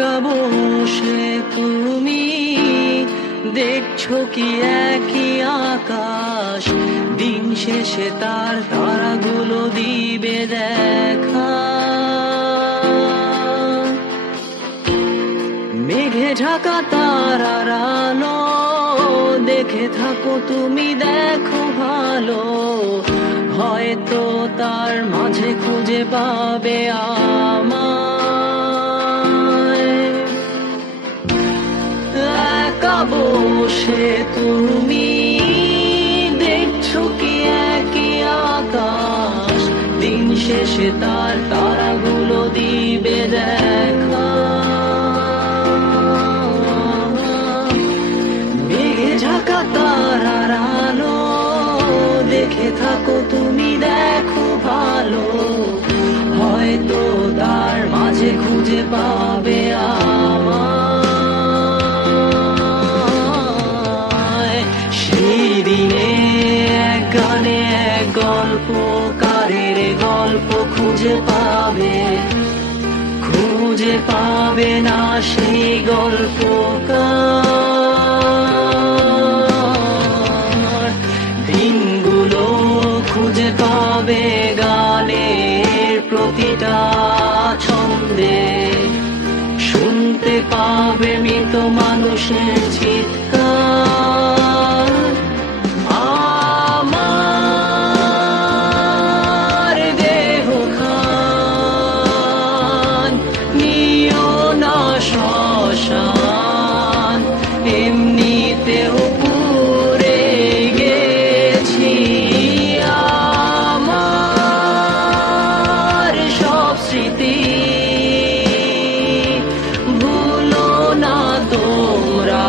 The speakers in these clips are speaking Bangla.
একা বসে তুমি দেখছো কি একই আকাশ, দিন শেষে তার তারাগুলো দিবে দেখা। মেঘে ঢাকা তারার আলো দেখে থাকো তুমি, দেখো ভালো, হয়তো তার মাঝে খুঁজে পাবে আমায়। একা বসে তুমি দেখছো কি একই আকাশ, দিন শেষে তার তারাগুলো দিবে দেখা। মেঘে ঢাকা তারার আলো দেখে থাকো তুমি, দেখো ভালো, হয়তো তার মাঝে খুঁজে পাবে আমায়। সেই দিনে এক গানে এক গল্পকারের গল্প খুঁজে পাবে না সেই গল্পকার। দিনগুলো খুঁজে পাবে গানের প্রতিটা ছন্দে, শুনতে পাবে মৃত মানুষের চিৎকার। আমার দেহ খান নিও না শ্মশান, এমনিতেও পুড়ে গেছি। আমার সব স্মৃতি ভুলো না তোমরা,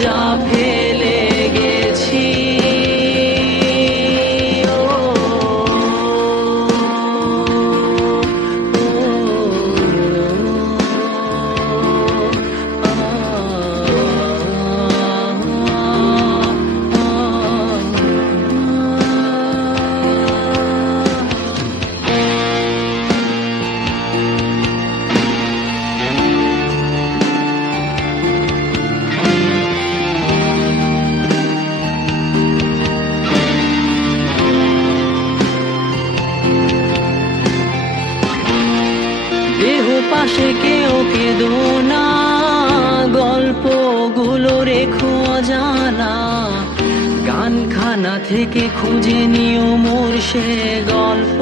যা ফেলে গেছি। দেহ পাশে কেউ কেঁদো না, গল্পগুলো রেখো অজানা, গানখানা থেকে খুঁজে নিও মোর সে গল্প।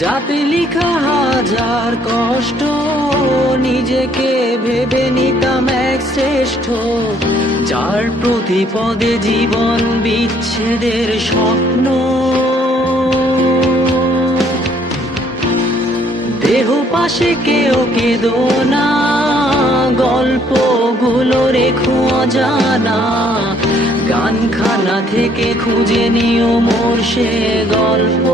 যাতে লিখা হাজার কষ্ট, নিজেকে ভেবে নিতাম এক শ্রেষ্ঠ, যার প্রতি পদে জীবন বিচ্ছেদের স্বপ্ন। দেহ পাশে কেউ কেঁদো না, গল্পগুলো রেখো অজানা, গানখানা থেকে খুঁজে নিও মোর সে গল্প।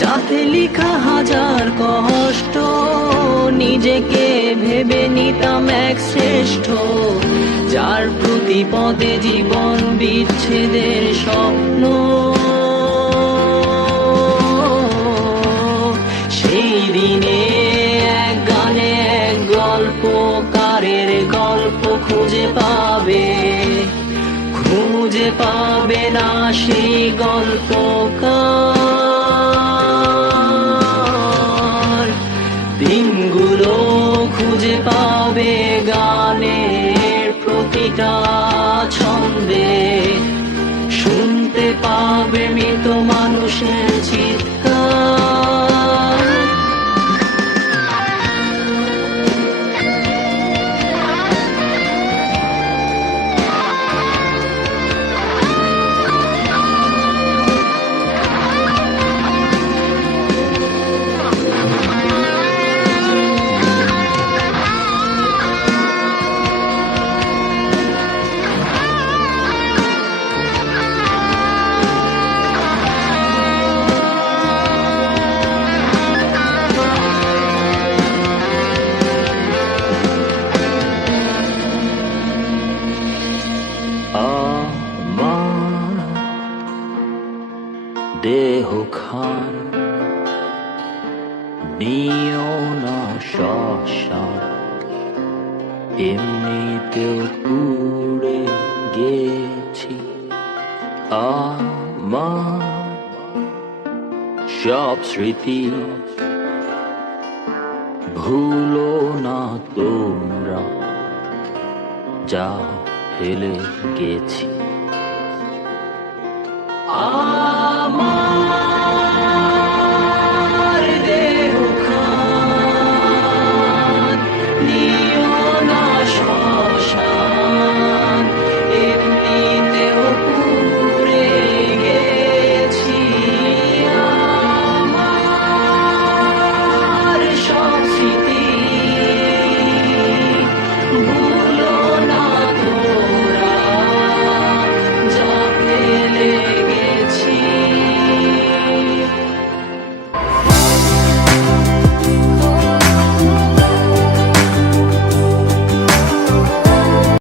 যাতে লিখা হাজার কষ্ট, নিজেকে ভেবে নিতাম এক শ্রেষ্ঠ, যার প্রতি পদে জীবন বিচ্ছেদের স্বপ্ন। সেই দিনে এক গানে এক গল্পকারের গল্প খুঁজে পাবে না সেই গল্পকার। দিনগুলো খুঁজে পাবে গানের প্রতিটা ছন্দে, শুনতে পাবে মৃত মানুষের চিৎকার। কেউ উড়ে গেছি আমার সব স্মৃতি ভুলো না তোমরা যা ফেলে গেছি।